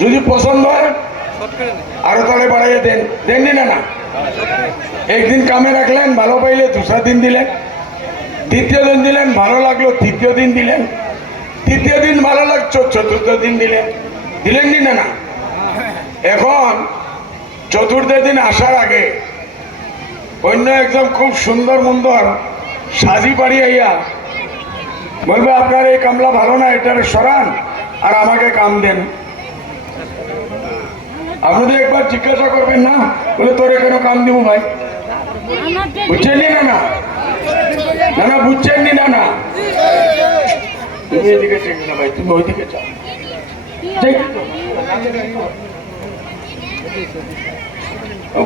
যদি পছন্দ হয় আরো তাহলে বাড়াইয়ে দেন, দেননি না? একদিন কামে রাখলেন, ভালো পাইলে দুসরা দিন দিলেন, দ্বিতীয় দিন দিলেন, ভালো লাগলো তৃতীয় দিন দিলেন, তৃতীয় দিন ভালো লাগছো চতুর্থ দিন দিলেন, দিলেননি না? এখন চতুর্থ দিন আসার আগে অন্য একদম খুব সুন্দর মুন্দর সাজি পাড়ি আইয়া বলবে আপনার এই কামলা ভালো না, এটার সরান আর আমাকে কাম দেন। আপনি তো একবার জিজ্ঞাসা করবেন না, বলে তোরে কেন কাম দিব ভাই? বুঝছেননি না? বুঝছেননি না? তুমি এদিকে চেক না ভাই, তুমি ওইদিকে যাও।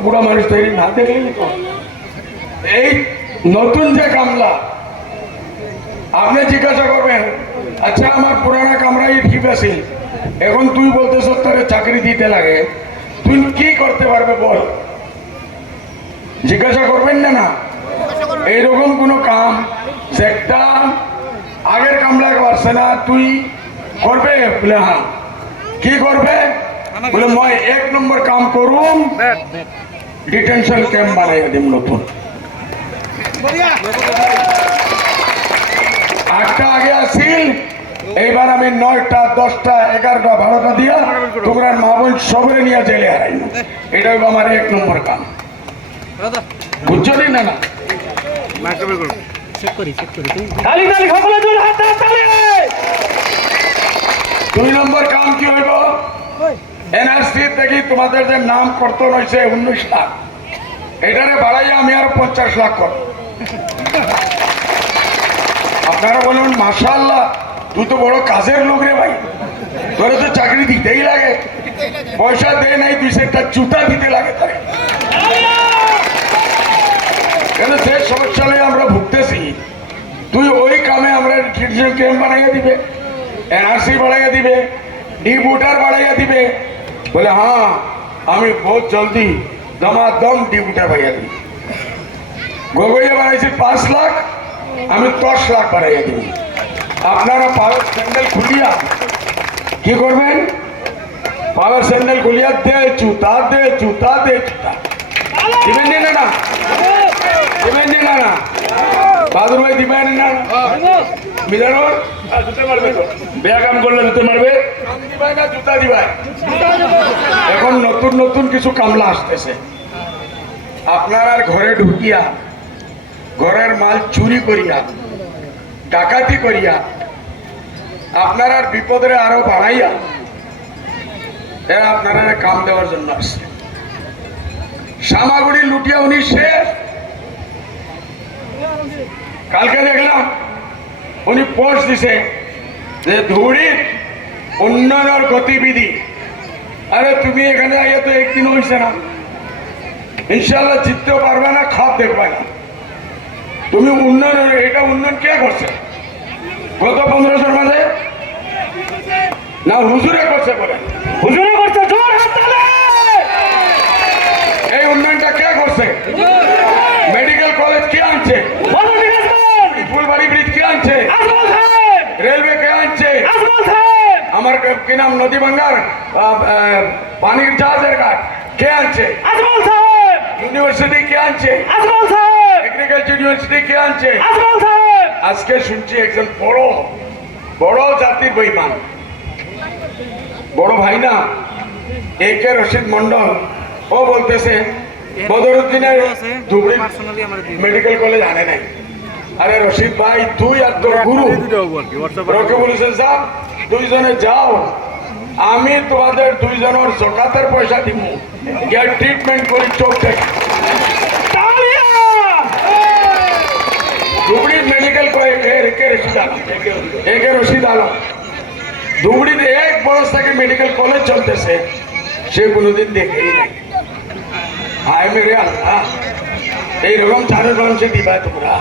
বুড়া মানুষ তৈরি না দেখলেই তো। এই নতুন যে কামলা আপনি জিজ্ঞাসা করবেন, আচ্ছা আমার পুরানা কামরাই ঠিক আছে, এখন তুই বলতেছ তোরে চাকরি দিতে লাগে, তুই কি করতে পারবে বল? জিজ্ঞাসা করবেন না? এইরকম কোন কাম যেটা আগের কামলাকে পারছে না তুই করবে? বলে হ্যাঁ। কি করবে? বলে মই 1 নম্বর কাম করুম, ডিটেনশন ক্যাম্প বানাইয়া দিম নতুন। 8টা আগে আসিল, এইবার আমি 9টা 10টা 11টা 12টা দিয়া তোমরা মা বোন সবরে নিয়ে জেলে হারাই। এটা হইব আমার 1 নম্বর কাম। বুঝছো না? দুই নম্বর কাম কি হইব? এনআরসি থেকে তোমাদের যে নাম কর্তন হয়েছে 19 লাখ, এটারে বাড়াইয়া আমি আরো 50 লাখ করব। আপনারা বলুন মাশাআল্লাহ, তুই তো বড় কাজের লোক রে ভাই, তোরে তো চাকরি দিতেই লাগে, পয়সা দেয় নাই, তুই সেটা জুতা দিতে লাগে তাই। কেন যে সমস্যা নিয়ে আমরা ভুগতেছি, তুই ওই কামে আমরা ডিটেনশন ক্যাম্প বানাইয়া দিবে, এনআরসি বাড়াইয়া দিবে, ডিবুটার বাড়াইয়া দিবে। বলে হ্যাঁ আমি বহুত জলদি দমাদম ডিবুটার বাড়াইয়া দিই। গগৈয়া বানাইছি 5 লাখ, আমি 10 লাখ বাড়াইয়া দিই। আপনারা পাওয়ার স্যান্ডেল খুলিয়া কি করবেন? পাওয়ার স্যান্ডেল খুলিয়া দে জুতা, দে জুতা, দে জুতা দিবেন না? দিবেন না? বাদুর ভাই দিবেন না? মিজানুর জুতা মারবে তো, বেয়া কাম করলে জুতা মারবে, কাম দিবাই না জুতা দিবাই। এখন নতুন নতুন কিছু কামলা আসতেছে। আপনার আর ঘরে ঢুকিয়া ঘরের মাল চুরি করিয়া ডাকাতি করিয়া আপনার আর বিপদে আরো বাড়াইয়া এরা আপনারা কাম দেওয়ার জন্য আসছে। সামাগুড়ি লুটিয়া উনি শেষ। কালকে দেখলাম উনি পোস্ট দিছে যে ধুবড়ির উন্নয়নের গতিবিধি। আরে তুমি এখানে আইয়া তো একদিন হয়েছে না, ইনশাল্লাহ জিততেও পারবে না, খাপ দেখবে না। তুমি উন্নয়ন, এটা উন্নয়ন কে করছে গত 15 বছর মাঝে? না হুজুরে করছে? বলে হুজুরে করছে, জোর হাত তালে। এই উন্নয়নটা কে করছে? মেডিকেল কলেজ কে আনছে? ফুলবাড়ি ব্রিজ কে আনছে? রেলওয়ে কে আনছে? আমার কি নাম নদী ভাঙ্গার পানির জাহাজের ঘাট কে আনছে? ইউনিভার্সিটি কে আনছে? এগ্রিকালচার ইউনিভার্সিটি কে আনছে? আজকে শুনছি একজন বড় বড় জাতির বেঈমান বড় ভাই না একে রশিদ মন্ডল, ও বলতেছে বদরুদ্দিনের ধুবড়ি মেডিকেল কলেজ আনে নাই। আরে রশিদ ভাই, তুই আর তোর গুরু রকিবুল হোসেন সাহেব দুইজনে যাও, আমি তোমাদের দুইজনের জকাতের পয়সা দিব, গিয়ে ট্রিটমেন্ট করি চোখ থেকে। ধুবড়ির মেডিকেল কলেজ একে রশিদ আলম, ধুবড়িতে 1 বছর থেকে মেডিকেল কলেজ চলতেছে, সে কোনোদিন দেখেই নাই। হায় মেরে আল্লাহ, এইরকম চারের মানুষে দিবায় তোমরা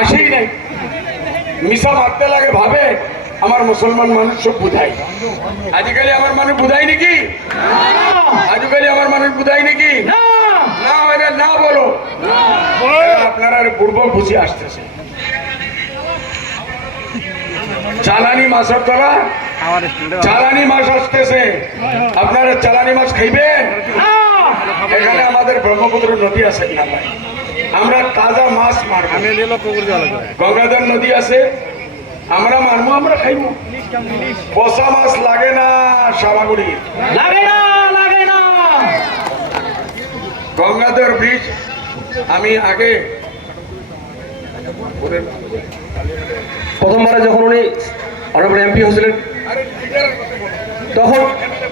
আসেই নাই। মিশা মারতে লাগে ভাবে আমার মুসলমান মানুষ সব বুঝাই। আজকালি আমার মানুষ বুঝাই নাকি? আজকালি আমার মানুষ বুঝাই নাকি? না হয় না বলো। আপনারা পূর্ব বুঝে আসতেছে। চালানি মাছের তলা চালানি মাছ আসতেছে, আপনারা চালানি মাছ খাইবেন? এখানে আমাদের ব্রহ্মপুত্র নদী আছে না ভাই, আমরা তাজা মাছ মারবো। গঙ্গাধর নদী আছে, আমরা মারবো, আমরা খাইবো। পচা মাছ লাগে না সাবাগুড়ি, লাগে না, লাগে না। গঙ্গাধর ব্রিজ আমি আগে প্রথমবারে যখন উনি অনারেবল এমপি হয়েছিলেন তখন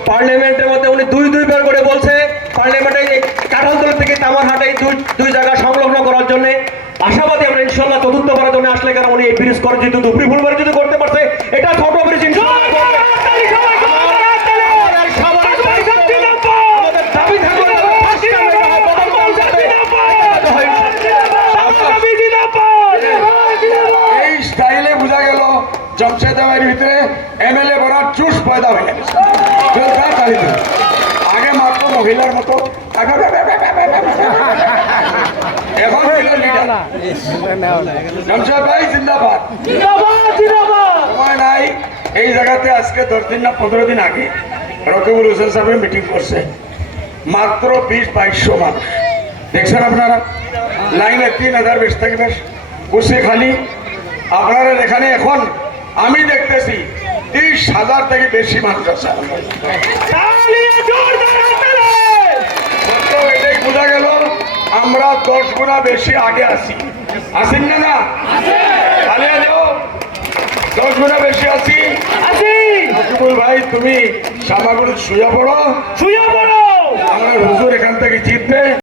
পার্লামেন্টের মধ্যে উনি দুইবার করে বলছে পার্লামেন্টে কাঁঠালতলা থেকে তামারহাটে দুই জায়গা সংলগ্ন করার জন্য আশাবাদী আমরা ইনশাল্লাহ চতুর্থবারের জন্য আসলে কারণ উনি এই ব্রিজ করে যেহেতু দুপুরি ফুলবারে যদি করতে পারছে এটা ছোট ব্রিজ ইনশাল্লাহ করবে। আমাদের দাবি থাকবে এই স্টাইলে বোঝা গেল জমশেদাবাড়ির ভিতরে এমএলএ করার চুষ পয়দা হয়ে গেছে। আগে মাত্র মহিলার মতো, এখন জমশেদ ভাই জিন্দাবাদ। সময় নাই, এই জায়গাতে আজকে 10 দিন না 15 দিন আগে রকিবুল হোসেন সাহেব মিটিং করছে, মাত্র 20-2200 মানুষ দেখছেন আপনারা, লাইনে 3000 বেশ থেকে বেশ কুর্সি খালি। আপনারা এখানে এখন আমি দেখতেছি 30,000 থেকে বেশি মানুষ আছে। এটাই বোঝা গেল আমরা 10 গুণা বেশি আগে আছি, আসেন না? না তালিয়া দেও, 10 গুণা বেশি আছি। রকিবুল ভাই তুমি সামাগুড়ি শুয়ে পড়ো, শুয়ে পড়ো। আমরা হুজুর এখান থেকে জিতবে।